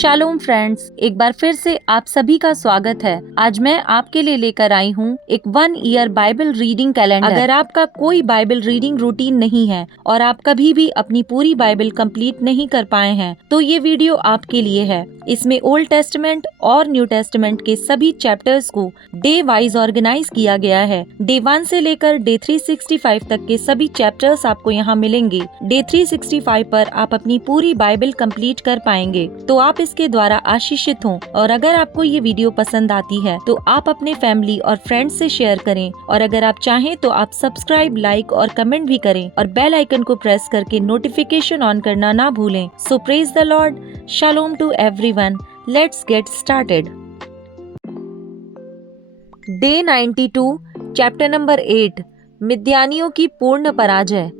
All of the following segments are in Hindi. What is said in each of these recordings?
शालोम फ्रेंड्स, एक बार फिर से आप सभी का स्वागत है। आज मैं आपके लिए लेकर आई हूँ एक 1 ईयर बाइबल रीडिंग कैलेंडर। अगर आपका कोई बाइबल रीडिंग रूटीन नहीं है और आप कभी भी अपनी पूरी बाइबल कंप्लीट नहीं कर पाए हैं, तो ये वीडियो आपके लिए है। इसमें ओल्ड टेस्टमेंट और न्यू टेस्टमेंट के सभी चैप्टर्स को डे वाइज ऑर्गेनाइज किया गया है। डे 1 से लेकर डे 365 तक के सभी चैप्टर्स आपको यहाँ मिलेंगे। डे 365 पर आप अपनी पूरी बाइबल कंप्लीट कर पाएंगे, तो आप इसके द्वारा आशीषित हों। और अगर आपको ये वीडियो पसंद आती है तो आप अपने फैमिली और फ्रेंड्स से शेयर करें, और अगर आप चाहें तो आप सब्सक्राइब, लाइक और कमेंट भी करें और बेल आइकन को प्रेस करके नोटिफिकेशन ऑन करना ना भूलें। So praise the Lord, shalom to everyone. Let's get started. Day 92, chapter number 8, मिद्यानियों की पूर्ण पराजय।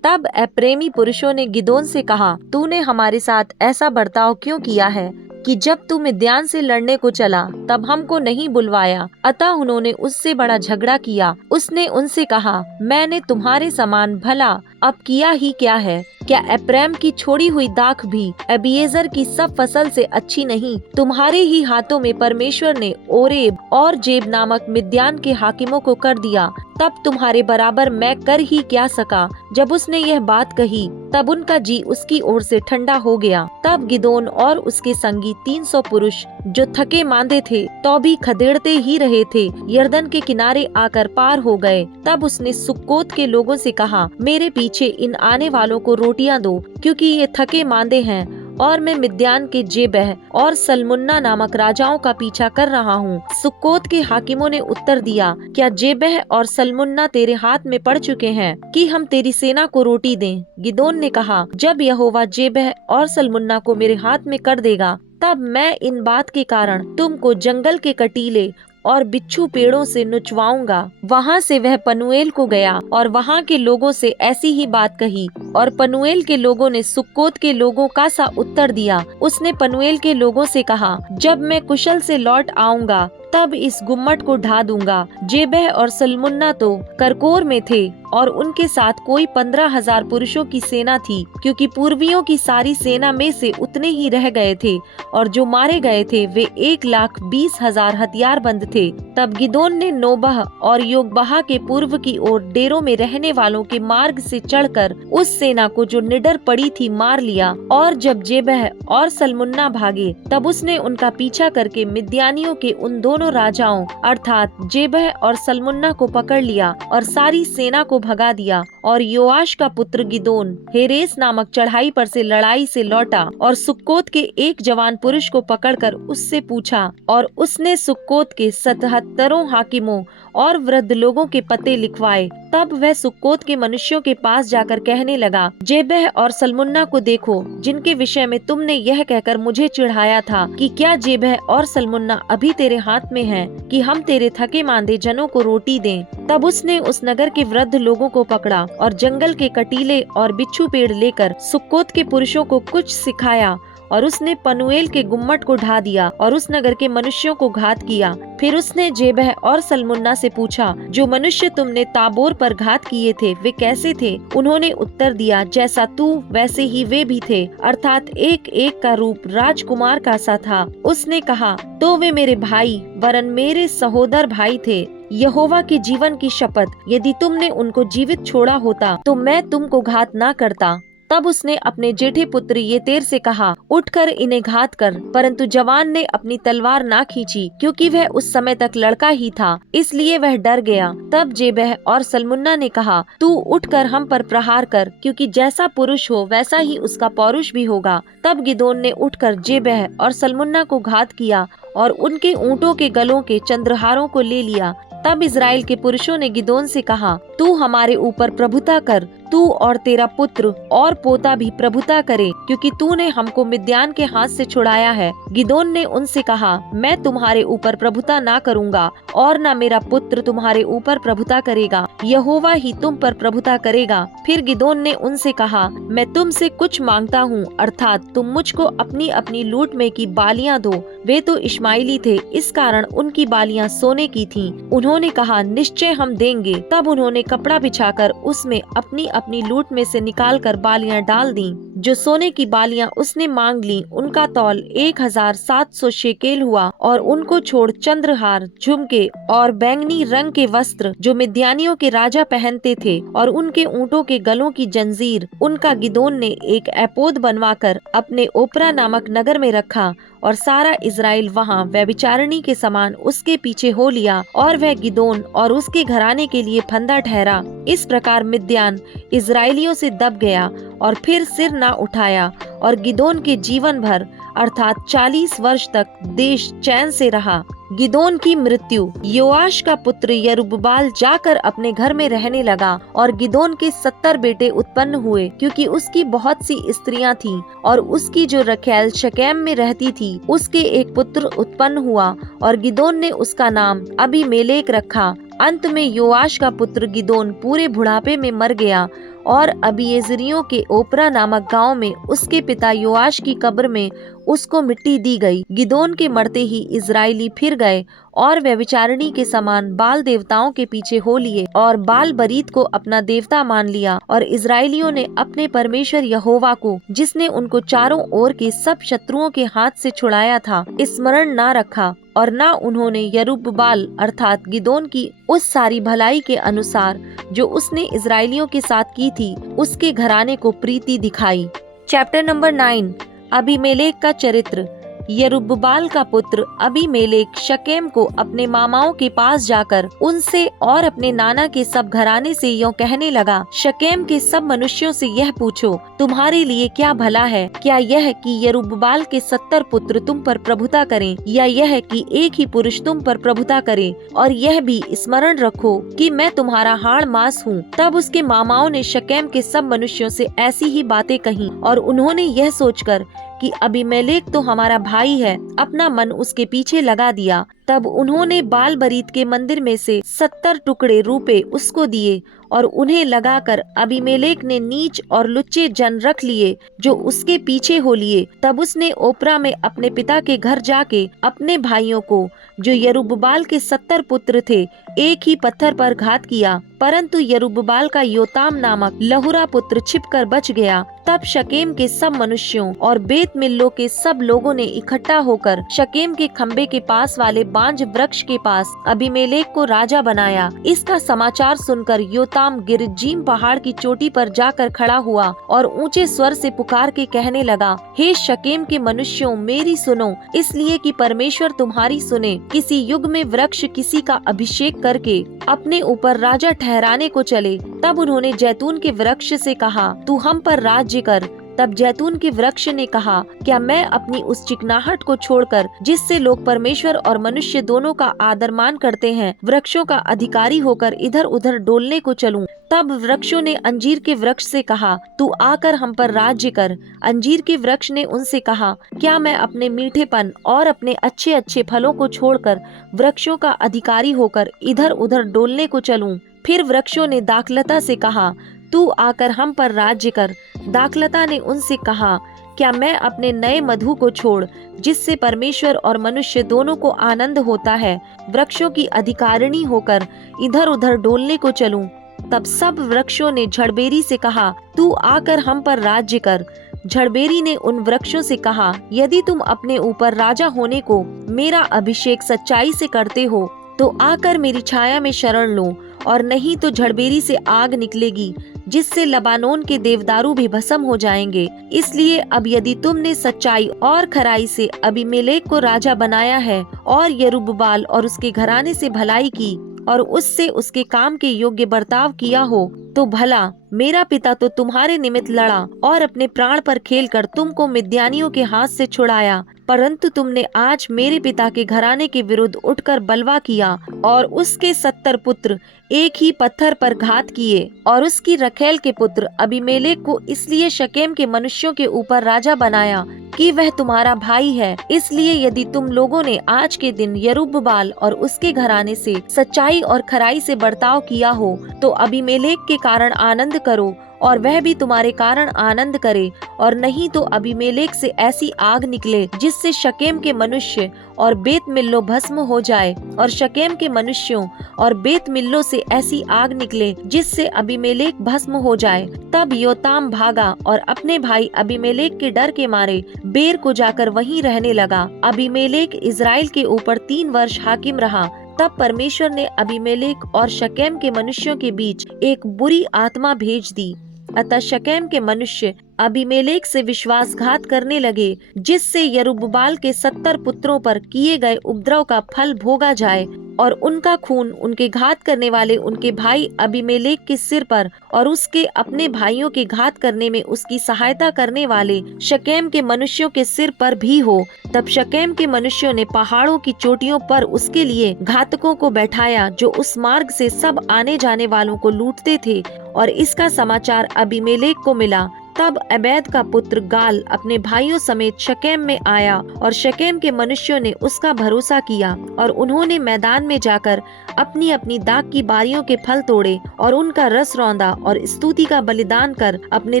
तब एप्रेमी पुरुषों ने गिदोन से कहा, तूने हमारे साथ ऐसा बर्ताव क्यों किया है कि जब तू मिद्यान से लड़ने को चला तब हमको नहीं बुलवाया। अतः उन्होंने उससे बड़ा झगड़ा किया। उसने उनसे कहा, मैंने तुम्हारे समान भला अब किया ही क्या है? क्या एप्रैम की छोड़ी हुई दाख भी अबीएजर की सब फसल से अच्छी नहीं? तुम्हारे ही हाथों में परमेश्वर ने ओरेब और जेब नामक मिद्यान के हाकिमों को कर दिया, तब तुम्हारे बराबर मैं कर ही क्या सका? जब उसने यह बात कही तब उनका जी उसकी ओर से ठंडा हो गया। तब गिदोन और उसके संगी 300 पुरुष जो थके मांदे थे तो भी खदेड़ते ही रहे थे, यरदन के किनारे आकर पार हो गए। तब उसने सुक्कोत के लोगों से कहा, मेरे पीछे इन आने वालों को रोटियां दो, क्योंकि ये थके मांदे हैं और मैं मिद्यान के जेबह और सलमुन्ना नामक राजाओं का पीछा कर रहा हूँ। सुक्कोत के हाकिमों ने उत्तर दिया, क्या जेबह और सलमुन्ना तेरे हाथ में पड़ चुके हैं कि हम तेरी सेना को रोटी दें? गिदोन ने कहा, जब यहोवा जेबह और सलमुन्ना को मेरे हाथ में कर देगा, तब मैं इन बात के कारण तुमको जंगल के कटीले और बिच्छू पेड़ों से नुचवाऊंगा। वहाँ से वह पनुएल को गया और वहाँ के लोगों से ऐसी ही बात कही, और पनुएल के लोगों ने सुक्कोत के लोगों का सा उत्तर दिया। उसने पनुएल के लोगों से कहा, जब मैं कुशल से लौट आऊंगा तब इस गुम्मट को ढा दूंगा। जेबह और सलमुन्ना तो करकोर में थे और उनके साथ कोई 15,000 पुरुषों की सेना थी, क्योंकि पूर्वियों की सारी सेना में से उतने ही रह गए थे, और जो मारे गए थे वे 1,20,000 हथियारबंद थे। तब गिदोन ने नोबह और योगबहा के पूर्व की ओर डेरों में रहने वालों के मार्ग से चढ़कर उस सेना को जो निडर पड़ी थी मार लिया। और जब जेबह और सलमुन्ना भागे तब उसने उनका पीछा करके मिद्यानियों के उन दोनों राजाओं अर्थात जेबह और सलमुन्ना को पकड़ लिया और सारी सेना को भगा दिया। और योआश का पुत्र गिदोन हेरेस नामक चढ़ाई पर से लड़ाई से लौटा और सुक्कोत के एक जवान पुरुष को पकड़कर उससे पूछा, और उसने सुक्कोत के 77 हाकिमों और वृद्ध लोगों के पते लिखवाए। तब वह सुक्कोत के मनुष्यों के पास जाकर कहने लगा, जेबह और सलमुन्ना को देखो, जिनके विषय में तुमने यह कहकर मुझे चिढ़ाया था कि क्या जेबह और सलमुन्ना अभी तेरे हाथ में हैं कि हम तेरे थके मांदे जनों को रोटी दें? तब उसने उस नगर के वृद्ध लोगों को पकड़ा और जंगल के कटीले और बिच्छू पेड़ लेकर सुक्कोत के पुरुषों को कुछ सिखाया, और उसने पनुएल के गुम्मट को ढा दिया और उस नगर के मनुष्यों को घात किया। फिर उसने जेबह और सलमुन्ना से पूछा, जो मनुष्य तुमने ताबोर पर घात किए थे वे कैसे थे? उन्होंने उत्तर दिया, जैसा तू वैसे ही वे भी थे, अर्थात एक एक का रूप राजकुमार का सा था। उसने कहा, तो वे मेरे भाई वरन मेरे सहोदर भाई थे। यहोवा के जीवन की शपथ, यदि तुमने उनको जीवित छोड़ा होता तो मैं तुमको घात ना करता। तब उसने अपने जेठे पुत्र येतेर से कहा, उठकर इन्हें घात कर। परंतु जवान ने अपनी तलवार ना खींची, क्योंकि वह उस समय तक लड़का ही था, इसलिए वह डर गया। तब जेबह और सलमुन्ना ने कहा, तू उठकर हम पर प्रहार कर, क्योंकि जैसा पुरुष हो वैसा ही उसका पौरुष भी होगा। तब गिदोन ने उठकर जेबह और सलमुन्ना को घात किया और उनके ऊँटों के गलों के चंद्रहारों को ले लिया। तब इज़राइल के पुरुषों ने गिदोन से कहा, तू हमारे ऊपर प्रभुता कर, तू और तेरा पुत्र और पोता भी प्रभुता करे, क्योंकि तूने हमको मिद्यान के हाथ से छुड़ाया है। गिदोन ने उनसे कहा, मैं तुम्हारे ऊपर प्रभुता ना करूँगा और न मेरा पुत्र तुम्हारे ऊपर प्रभुता करेगा, यहोवा ही तुम पर प्रभुता करेगा। फिर गिदोन ने उनसे कहा, मैं तुमसे कुछ मांगता हूँ, अर्थात तुम मुझको अपनी अपनी लूट में की बालियां दो। वे तो इश्माइली थे, इस कारण उनकी बालियां सोने की थीं। उन्होंने कहा, निश्चय हम देंगे। तब उन्होंने कपड़ा बिछाकर उसमें अपनी अपनी लूट में से निकालकर बालियां डाल दी। जो सोने की बालियां उसने मांग ली उनका तौल 1700 शेकेल हुआ, और उनको छोड़ चंद्रहार, झुमके और बैंगनी रंग के वस्त्र जो मिद्यानियों के राजा पहनते थे और उनके ऊँटों के गलों की जंजीर, उनका गिदोन ने एक एपोद बनवाकर अपने ओपरा नामक नगर में रखा, और सारा इज़राइल वहाँ व्यभिचारिणी के समान उसके पीछे हो लिया, और वह गिदोन और उसके घराने के लिए फंदा ठहरा। इस प्रकार मिद्यान इज़राइलियों से दब गया और फिर सिर ना उठाया, और गिदोन के जीवन भर अर्थात 40 वर्ष तक देश चैन से रहा। गिदोन की मृत्यु। योआश का पुत्र यरूब्बाल जाकर अपने घर में रहने लगा, और गिदोन के 70 बेटे उत्पन्न हुए, क्योंकि उसकी बहुत सी स्त्रियां थीं, और उसकी जो रखैल शकेम में रहती थी उसके एक पुत्र उत्पन्न हुआ, और गिदोन ने उसका नाम अबीमेलेक रखा। अंत में योआश का पुत्र गिदोन पूरे बुढ़ापे में मर गया, और अबीएजरियों के ओपरा नामक गांव में उसके पिता योआश की कब्र में उसको मिट्टी दी गई। गिदोन के मरते ही इजरायली फिर गए और व्यभिचारिणी के समान बाल देवताओं के पीछे हो लिए, और बाल बरीत को अपना देवता मान लिया, और इजरायलियों ने अपने परमेश्वर यहोवा को, जिसने उनको चारों ओर के सब शत्रुओं के हाथ से छुड़ाया था, स्मरण ना रखा, और ना उन्होंने यरूब्बाल अर्थात गिदोन की उस सारी भलाई के अनुसार जो उसने इजरायलियों के साथ की थी, उसके घराने को प्रीति दिखाई। Chapter number 9। अबीमेलेक का चरित्र। यरूब्बाल का पुत्र अबीमेलेक शकेम को अपने मामाओं के पास जाकर उनसे और अपने नाना के सब घराने से यों कहने लगा, शकेम के सब मनुष्यों से यह पूछो, तुम्हारे लिए क्या भला है? क्या यह कि यरूब्बाल के 70 पुत्र तुम पर प्रभुता करें, या यह कि एक ही पुरुष तुम पर प्रभुता करे? और यह भी स्मरण रखो कि मैं तुम्हारा हाड़ मास हूँ। तब उसके मामाओं ने शकेम के सब मनुष्यों से ऐसी ही बातें कहीं, और उन्होंने यह सोचकर कि अबीमेलेक तो हमारा भाई है, अपना मन उसके पीछे लगा दिया। तब उन्होंने बाल बरीत के मंदिर में से 70 टुकड़े रूपे उसको दिए, और उन्हें लगाकर अबीमेलेक ने नीच और लुच्चे जन रख लिए जो उसके पीछे हो लिए। तब उसने ओपरा में अपने पिता के घर जाके अपने भाइयों को, जो यरूब्बाल के 70 पुत्र थे, एक ही पत्थर पर घात किया, परंतु यरूब्बाल का योताम नामक लहुरा पुत्र छिपकर बच गया। तब शकेम के सब मनुष्यों और बेत मिल्लो के सब लोगों ने इकट्ठा होकर शकेम के खम्बे के पास वाले बांज वृक्ष के पास अबीमेलेक को राजा बनाया। इसका समाचार सुनकर योताम गिरजीम पहाड़ की चोटी पर जाकर खड़ा हुआ और ऊंचे स्वर से पुकार के कहने लगा, हे शकेम के मनुष्यों, मेरी सुनो, इसलिए कि परमेश्वर तुम्हारी सुने। किसी युग में वृक्ष किसी का अभिषेक करके अपने ऊपर राजा ठहराने को चले। तब उन्होंने जैतून के वृक्ष से कहा, तू हम पर राज्य कर। तब जैतून के वृक्ष ने कहा, क्या मैं अपनी उस चिकनाहट को छोड़कर, जिससे लोग परमेश्वर और मनुष्य दोनों का आदर मान करते हैं, वृक्षों का अधिकारी होकर इधर उधर डोलने को चलूं? तब वृक्षों ने अंजीर के वृक्ष से कहा, तू आकर हम पर राज्य कर। अंजीर के वृक्ष ने उनसे कहा, क्या मैं अपने मीठेपन और अपने अच्छे अच्छे फलों को छोड़कर वृक्षों का अधिकारी होकर इधर उधर डोलने को चलूं? फिर वृक्षों ने दाखलता से कहा, तू आकर हम पर राज्य कर। दाखलता ने उनसे कहा, क्या मैं अपने नए मधु को छोड़, जिससे परमेश्वर और मनुष्य दोनों को आनंद होता है, वृक्षों की अधिकारिणी होकर इधर उधर डोलने को चलूं? तब सब वृक्षों ने झड़बेरी से कहा, तू आकर हम पर राज्य कर। झड़बेरी ने उन वृक्षों से कहा, यदि तुम अपने ऊपर राजा होने को मेरा अभिषेक सच्चाई से करते हो, तो आकर मेरी छाया में शरण लो, और नहीं तो झड़बेरी से आग निकलेगी, जिससे लबानोन के देवदारू भी भस्म हो जाएंगे। इसलिए अब यदि तुमने सच्चाई और खराई से अबीमेलेक को राजा बनाया है, और यरूब्बाल और उसके घराने से भलाई की, और उससे उसके काम के योग्य बर्ताव किया हो, तो भला मेरा पिता तो तुम्हारे निमित्त लड़ा और अपने प्राण पर खेलकर तुमको मिद्यानियों के हाथ से छुड़ाया, परंतु तुमने आज मेरे पिता के घराने के विरुद्ध उठकर बलवा किया, और उसके 70 पुत्र एक ही पत्थर पर घात किए, और उसकी रखैल के पुत्र अबीमेलेक को इसलिए शकेम के मनुष्यों के ऊपर राजा बनाया कि वह तुम्हारा भाई है। इसलिए यदि तुम लोगों ने आज के दिन यरूब्बाल और उसके घराने से सच्चाई और खराई से बर्ताव किया हो, तो अबीमेलेक के कारण आनंद करो और वह भी तुम्हारे कारण आनंद करे, और नहीं तो अबीमेलेक से ऐसी आग निकले जिससे शकेम के मनुष्य और बेत मिल्लो भस्म हो जाए, और शकेम के मनुष्यों और बेत मिल्लो से ऐसी आग निकले जिससे अबीमेलेक भस्म हो जाए। तब योताम भागा और अपने भाई अबीमेलेक के डर के मारे बेर को जाकर वहीं रहने लगा। अबीमेलेक इजराइल के ऊपर 3 वर्ष हाकिम रहा। तब परमेश्वर ने अबीमेलेक और शकेम के मनुष्यों के बीच एक बुरी आत्मा भेज दी। अतः शकेम के मनुष्य अबीमेलेक से विश्वासघात करने लगे, जिससे यरूब्बाल के 70 पुत्रों पर किए गए उपद्रव का फल भोगा जाए, और उनका खून उनके घात करने वाले उनके भाई अबीमेलेक के सिर पर और उसके अपने भाइयों के घात करने में उसकी सहायता करने वाले शकेम के मनुष्यों के सिर पर भी हो। तब शकेम के मनुष्यों ने पहाड़ों की चोटियों पर उसके लिए घातकों को बैठाया, जो उस मार्ग से सब आने जाने वालों को लूटते थे, और इसका समाचार अबीमेलेक को मिला। तब एबेद का पुत्र गाल अपने भाइयों समेत शकेम में आया, और शकेम के मनुष्यों ने उसका भरोसा किया, और उन्होंने मैदान में जाकर अपनी अपनी दाख की बारियों के फल तोड़े और उनका रस रौंदा, और स्तुति का बलिदान कर अपने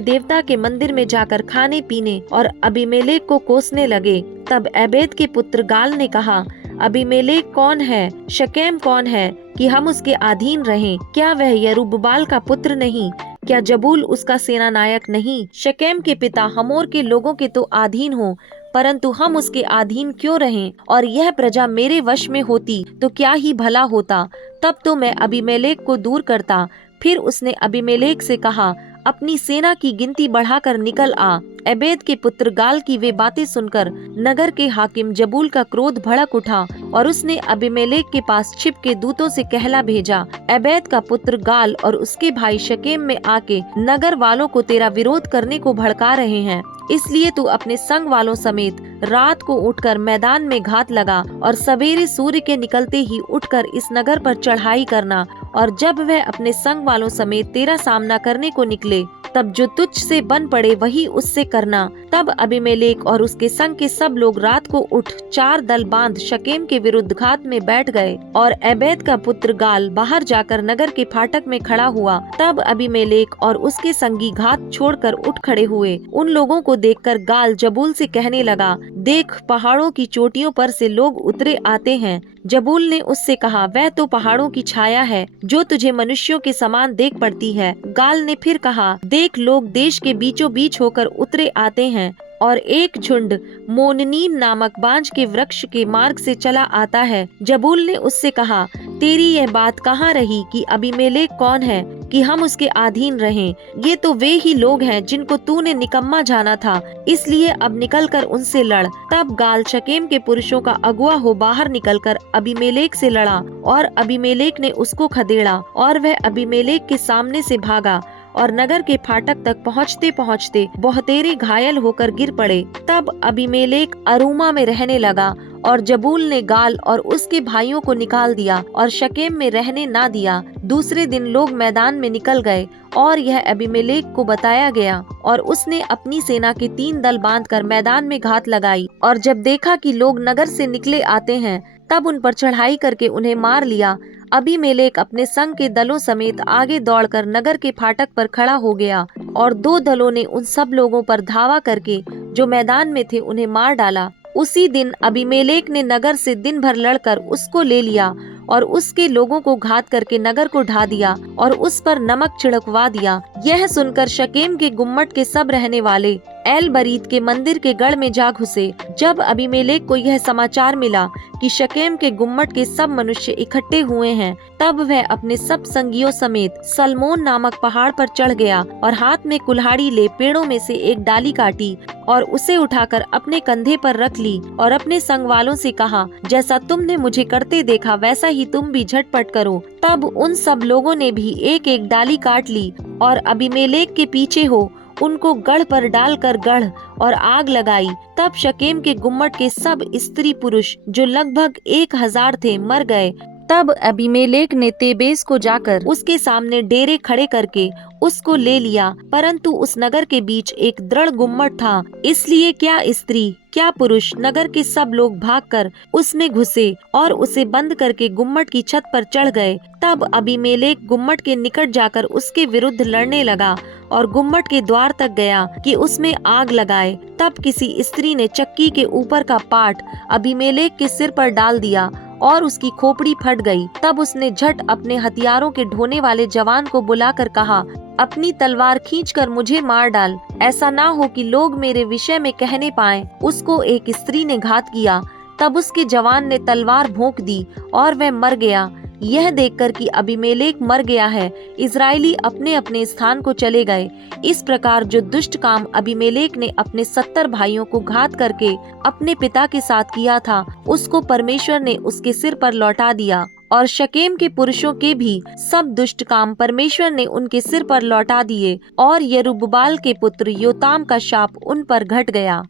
देवता के मंदिर में जाकर खाने पीने और अबीमेलेक को कोसने लगे। तब एबेद के पुत्र गाल ने कहा, अबीमेलेक कौन है, शकेम कौन है कि हम उसके अधीन रहें? क्या वह यरूब्बाल का पुत्र नहीं? क्या जबूल उसका सेना नायक नहीं? शकेम के पिता हमोर के लोगों के तो अधीन हो, परंतु हम उसके अधीन क्यों रहें? और यह प्रजा मेरे वश में होती तो क्या ही भला होता। तब तो मैं अबीमेलेक को दूर करता। फिर उसने अबीमेलेक से कहा, अपनी सेना की गिनती बढ़ाकर निकल आ। एबेद के पुत्र गाल की वे बातें सुनकर नगर के हाकिम जबूल का क्रोध भड़क उठा, और उसने अबीमेलेक के पास छिप के दूतों से कहला भेजा, एबेद का पुत्र गाल और उसके भाई शकेम में आके नगर वालों को तेरा विरोध करने को भड़का रहे हैं। इसलिए तू अपने संग वालों समेत रात को उठकर मैदान में घात लगा, और सवेरे सूर्य के निकलते ही उठकर इस नगर पर चढ़ाई करना, और जब वह अपने संग वालों समेत तेरा सामना करने को निकले, तब जो तुझ से बन पड़े वही उससे करना। तब अबीमेलेक और उसके संग के सब लोग रात को उठ 4 दल बांध शकेम के विरुद्ध घात में बैठ गए, और एबेद का पुत्र गाल बाहर जाकर नगर के फाटक में खड़ा हुआ। तब अबीमेलेक और उसके संगी घात छोड़कर उठ खड़े हुए। उन लोगों को देखकर गाल जबूल से कहने लगा, देख, पहाड़ों की चोटियों पर से लोग उतरे आते हैं। जबूल ने उससे कहा, वह तो पहाड़ों की छाया है जो तुझे मनुष्यों के समान देख पड़ती है। गाल ने फिर कहा, देख, लोग देश के बीचों बीच होकर उतरे आते हैं, और एक झुंड मोननीम नामक बांज के वृक्ष के मार्ग से चला आता है। जबूल ने उससे कहा, तेरी यह बात कहाँ रही कि अबीमेलेक कौन है कि हम उसके अधीन रहें? ये तो वे ही लोग हैं जिनको तूने निकम्मा जाना था, इसलिए अब निकलकर उनसे लड़। तब गाल शकेम के पुरुषों का अगुआ हो बाहर निकलकर अबीमेलेक से लड़ा, और अबीमेलेक ने उसको खदेड़ा, और वह अबीमेलेक के सामने से भागा, और नगर के फाटक तक पहुँचते पहुँचते बहुतेरे घायल होकर गिर पड़े। तब अबीमेलेक अरूमा में रहने लगा, और जबूल ने गाल और उसके भाइयों को निकाल दिया और शकेम में रहने ना दिया। दूसरे दिन लोग मैदान में निकल गए, और यह अबीमेलेक को बताया गया, और उसने अपनी सेना के 3 दल बांधकर मैदान में घात लगाई, और जब देखा कि लोग नगर से निकले आते हैं, तब उन पर चढ़ाई करके उन्हें मार लिया। अबीमेलेक अपने संग के दलों समेत आगे दौड़कर नगर के फाटक पर खड़ा हो गया, और 2 दलों ने उन सब लोगों पर धावा करके जो मैदान में थे उन्हें मार डाला। उसी दिन अबीमेलेक ने नगर से दिन भर लड़कर उसको ले लिया, और उसके लोगों को घात करके नगर को ढा दिया और उस पर नमक छिड़कवा दिया। यह सुनकर शकेम के गुम्मट के सब रहने वाले एल बरीत के मंदिर के गढ़ में जा घुसे। जब अबीमेलेक को यह समाचार मिला कि शकेम के गुम्मट के सब मनुष्य इकट्ठे हुए हैं, तब वह अपने सब संगियों समेत सलमोन नामक पहाड़ पर चढ़ गया, और हाथ में कुल्हाड़ी ले पेड़ों में से एक डाली काटी, और उसे उठाकर अपने कंधे पर रख ली, और अपने संग वालों से कहा, जैसा तुमने मुझे करते देखा वैसा ही तुम भी झटपट करो। तब उन सब लोगों ने भी एक एक डाली काट ली, और अबीमेलेक के पीछे हो उनको गढ़ पर डालकर गढ़ और आग लगाई। तब शकेम के गुम्मट के सब स्त्री पुरुष जो लगभग 1000 थे मर गए। तब अबीमेलेक ने तेबेस को जाकर उसके सामने डेरे खड़े करके उसको ले लिया, परंतु उस नगर के बीच एक दृढ़ गुम्मट था, इसलिए क्या स्त्री क्या पुरुष नगर के सब लोग भागकर उसमें घुसे और उसे बंद करके गुम्मट की छत पर चढ़ गए। तब अबीमेलेक गुम्मट के निकट जाकर उसके विरुद्ध लड़ने लगा और गुम्मट के द्वार तक गया कि उसमें आग लगाए। तब किसी स्त्री ने चक्की के ऊपर का पाट अबीमेलेक के सिर पर डाल दिया और उसकी खोपड़ी फट गई। तब उसने झट अपने हथियारों के ढोने वाले जवान को बुलाकर कहा, अपनी तलवार खींचकर मुझे मार डाल, ऐसा ना हो कि लोग मेरे विषय में कहने पाएं, उसको एक स्त्री ने घात किया। तब उसके जवान ने तलवार भोंक दी और वह मर गया। यह देखकर कि अबीमेलेक मर गया है, इजरायली अपने अपने स्थान को चले गए। इस प्रकार जो दुष्ट काम अबीमेलेक ने अपने 70 भाइयों को घात करके अपने पिता के साथ किया था, उसको परमेश्वर ने उसके सिर पर लौटा दिया, और शकेम के पुरुषों के भी सब दुष्ट काम परमेश्वर ने उनके सिर पर लौटा दिए, और यरूब्बाल के पुत्र योताम का शाप उन पर घट गया।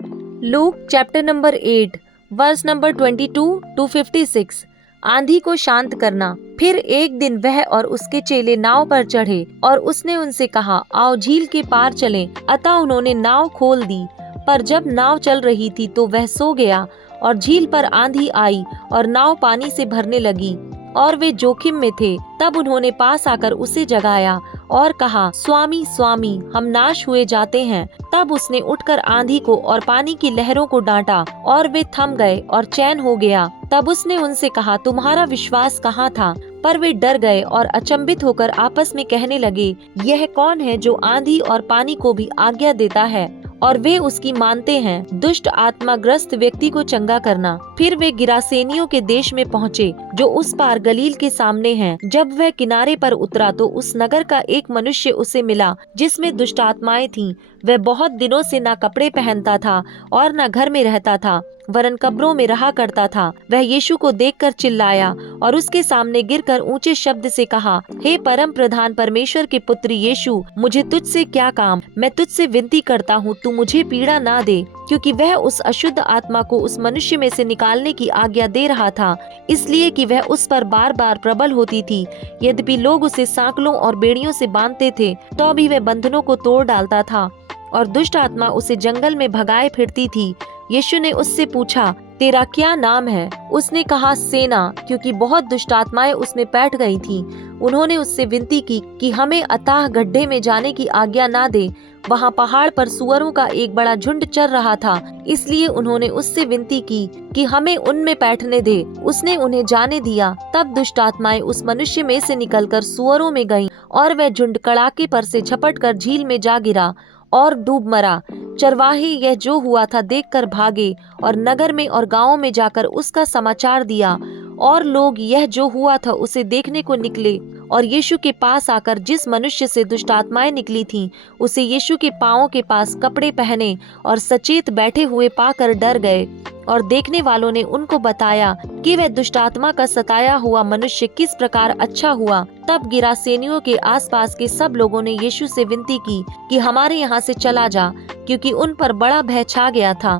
Luke chapter number 8 verse number 22 to 56। आंधी को शांत करना। फिर एक दिन वह और उसके चेले नाव पर चढ़े और उसने उनसे कहा, आओ झील के पार चलें। अतः उन्होंने नाव खोल दी, पर जब नाव चल रही थी तो वह सो गया, और झील पर आंधी आई और नाव पानी से भरने लगी और वे जोखिम में थे। तब उन्होंने पास आकर उसे जगाया और कहा, स्वामी स्वामी, हम नाश हुए जाते हैं। तब उसने उठकर आंधी को और पानी की लहरों को डांटा और वे थम गए और चैन हो गया। तब उसने उनसे कहा, तुम्हारा विश्वास कहाँ था? पर वे डर गए और अचंभित होकर आपस में कहने लगे, यह कौन है जो आंधी और पानी को भी आज्ञा देता है और वे उसकी मानते हैं। दुष्ट आत्मा ग्रस्त व्यक्ति को चंगा करना। फिर वे गिरासेनियों के देश में पहुँचे, जो उस पार गलील के सामने हैं। जब वह किनारे पर उतरा तो उस नगर का एक मनुष्य उसे मिला जिसमें दुष्ट आत्माएं थीं। वह बहुत दिनों से न कपड़े पहनता था और न घर में रहता था, वरन कब्रों में रहा करता था। वह यीशु को देखकर चिल्लाया और उसके सामने गिरकर ऊंचे शब्द से कहा, हे परम प्रधान परमेश्वर के पुत्र यीशु, मुझे तुझसे क्या काम? मैं तुझसे विनती करता हूँ, तू मुझे पीड़ा ना दे। क्योंकि वह उस अशुद्ध आत्मा को उस मनुष्य में से निकालने की आज्ञा दे रहा था, इसलिए कि वह उस पर बार बार प्रबल होती थी। यद्यपि लोग उसे सांकलों और बेड़ियों से बांधते थे, तो भी वह बंधनों को तोड़ डालता था, और दुष्ट आत्मा उसे जंगल में भगाए फिरती थी। यीशु ने उससे पूछा, तेरा क्या नाम है? उसने कहा, सेना, क्योंकि बहुत दुष्ट आत्माएं उसमें बैठ गई थीं। उन्होंने उससे विनती की कि हमें अथाह गड्ढे में जाने की आज्ञा ना दे। वहाँ पहाड़ पर सुअरों का एक बड़ा झुंड चर रहा था, इसलिए उन्होंने उससे विनती की कि हमें उनमें बैठने दे। उसने उन्हें जाने दिया। तब दुष्ट आत्माएं उस मनुष्य में से निकलकर सुअरों में गईं, और वह झुंड कड़ाके पर से झपटकर झील में जा गिरा और डूब मरा। चरवाहे यह जो हुआ था देखकर भागे और नगर में और गांवों में जाकर उसका समाचार दिया, और लोग यह जो हुआ था उसे देखने को निकले। और यीशु के पास आकर जिस मनुष्य से दुष्ट आत्माएं निकली थीं, उसे यीशु के पांवों के पास कपड़े पहने और सचेत बैठे हुए पाकर डर गए। और देखने वालों ने उनको बताया कि वह दुष्ट आत्मा का सताया हुआ मनुष्य किस प्रकार अच्छा हुआ। तब गिरासेनियों के आसपास के सब लोगों ने यीशु से विनती की कि हमारे यहाँ से चला जा, क्योंकि उन पर बड़ा भय छा गया था।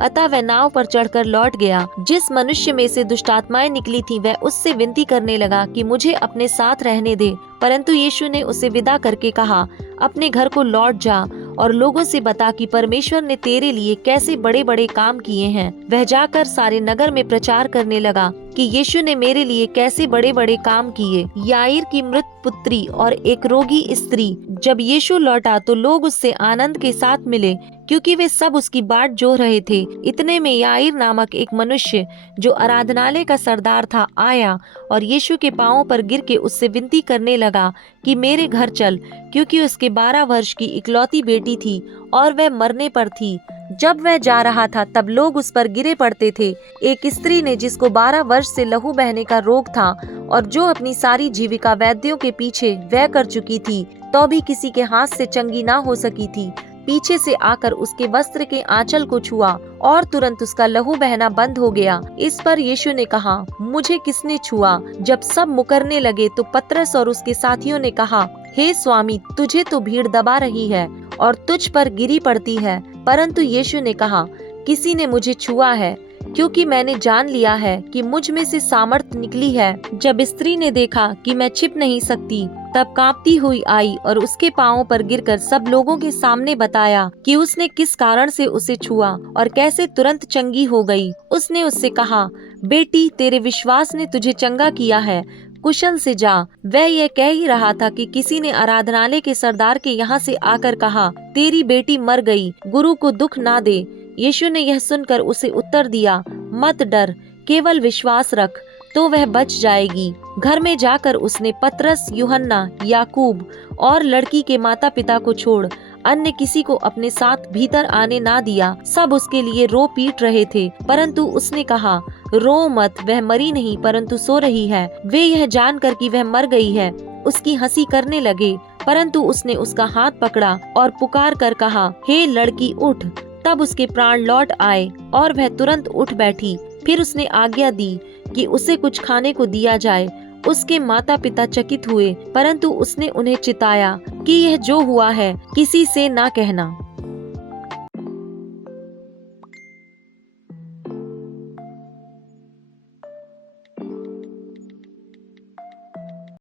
अतः वह नाव पर चढ़कर लौट गया। जिस मनुष्य में से दुष्ट आत्माएं निकली थीं, वह उससे विनती करने लगा कि मुझे अपने साथ रहने दे, परंतु यीशु ने उसे विदा करके कहा, अपने घर को लौट जा और लोगों से बता कि परमेश्वर ने तेरे लिए कैसे बड़े बड़े काम किए हैं। वह जाकर सारे नगर में प्रचार करने लगा कि यीशु ने मेरे लिए कैसे बड़े बड़े काम किए। याईर की मृत पुत्री और एक रोगी स्त्री। जब यीशु लौटा तो लोग उससे आनंद के साथ मिले, क्योंकि वे सब उसकी बाट जो रहे थे। इतने में याईर नामक एक मनुष्य जो आराधनालय का सरदार था आया और यीशु के पांवों पर गिर के उससे विनती करने लगा कि मेरे घर चल, क्योंकि उसके 12 वर्ष की इकलौती बेटी थी और वह मरने पर थी। जब वह जा रहा था तब लोग उस पर गिरे पड़ते थे। एक स्त्री ने जिसको 12 वर्ष से लहू बहने का रोग था और जो अपनी सारी जीविका वैद्यों के पीछे व्यय कर चुकी थी, तो भी किसी के हाथ से चंगी ना हो सकी थी, पीछे से आकर उसके वस्त्र के आंचल को छुआ और तुरंत उसका लहू बहना बंद हो गया। इस पर यीशु ने कहा, मुझे किसने छुआ? जब सब मुकरने लगे तो पतरस और उसके साथियों ने कहा, हे स्वामी, तुझे तो भीड़ दबा रही है और तुझ पर गिरी पड़ती है। परंतु यीशु ने कहा, किसी ने मुझे छुआ है, क्योंकि मैंने जान लिया है कि मुझ में से सामर्थ्य निकली है। जब स्त्री ने देखा कि मैं छिप नहीं सकती, तब कांपती हुई आई और उसके पांवों पर गिरकर सब लोगों के सामने बताया कि उसने किस कारण से उसे छुआ और कैसे तुरंत चंगी हो गई। उसने उससे कहा, बेटी, तेरे विश्वास ने तुझे चंगा किया है, कुशल से जा। वह यह कह ही रहा था कि किसी ने आराधनालय के सरदार के यहाँ से आकर कहा, तेरी बेटी मर गई, गुरु को दुख ना दे। यीशु ने यह सुनकर उसे उत्तर दिया, मत डर, केवल विश्वास रख तो वह बच जाएगी। घर में जाकर उसने पतरस, यूहन्ना, याकूब और लड़की के माता पिता को छोड़ अन्य किसी को अपने साथ भीतर आने ना दिया। सब उसके लिए रो पीट रहे थे, परंतु उसने कहा, रो मत, वह मरी नहीं परंतु सो रही है। वे यह जानकर कि वह मर गई है, उसकी हंसी करने लगे, परंतु उसने उसका हाथ पकड़ा और पुकार कर कहा, हे लड़की, उठ। तब उसके प्राण लौट आए और वह तुरंत उठ बैठी। फिर उसने आज्ञा दी कि उसे कुछ खाने को दिया जाए। उसके माता पिता चकित हुए, परंतु उसने उन्हें चिताया कि यह जो हुआ है किसी से ना कहना।